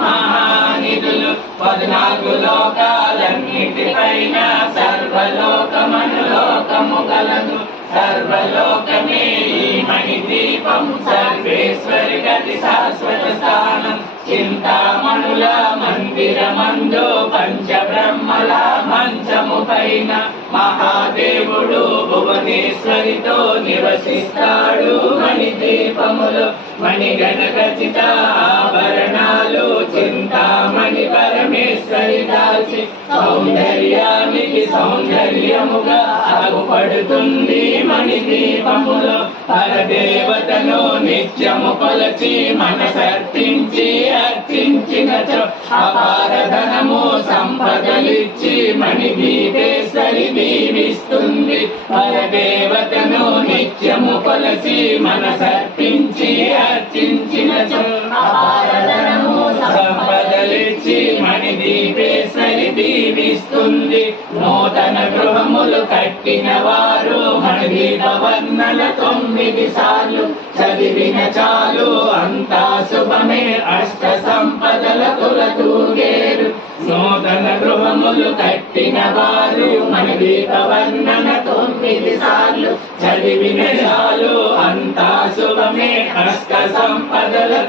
మహానిధులు పద్నాలుగు లోకాలన్నిటిపైన సర్వలోకమను లోకము గలదు సర్వలోకమే ఈ మణి దీపము సర్వేశ్వరి గతి శాశ్వత స్థానం. చింతామణుల మందిరమందు పంచబ్రహ్మల మంచము పైన మహాదేవు భువనేశ్వరితో నివసిస్తాడు మణి దీపములు మణి గణకచిత ఆభరణాలు చింతామణి పరమేశ్వరి దాల్చి సౌందర్యానికి సౌందర్యముగా అగుపడుతుంది మణి దీపములో పరదేవతను నిత్యము కొలచి మనసర్పించి అర్చించిన అపార ధనము సంపదలిచ్చి మణిదీపే దీపేశ్వరి దీవిస్తుంది పరదేవతను నిత్యము కొలచి మనసర్పించి అర్చించిన సంపదలిచ్చి మణి దీపేశ్వరి దీవిస్తుంది. నూతన గృహములు కట్టిన వారు మణిదీప వర్ణన తొమ్మిది సార్లు. చదివిన చాలు అంతా శుభమే. అష్ట సంపదల నూతన గృహములు కట్టిన వారు మన మణిదీప వర్ణన తొమ్మిది సార్లు. చదివిన చాలు అంతా శుభమే. అష్ట సంపదల